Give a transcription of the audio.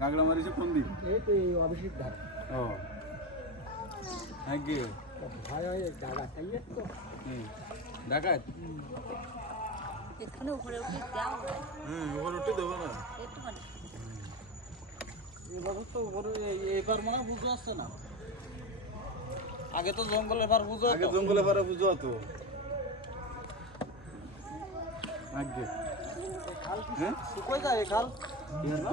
গাগড়া মারিছে কোন দিক এই তো এই অভিষেক ধার ও আগে ভয় হয়ে জায়গা তাই তো হুম। ডাকাত? এখানে উপরে উঠে হয় হুম ওখানে উঠে দেবো না। একটুখানি এবার তো ওর এবার মনে হয় বুঝতে আসছে না। আগে তো জঙ্গলে বার বুঝো আগে জঙ্গলে বার বুঝো তো আগে হ্যাঁ? কই যায় খাল? কি হলো?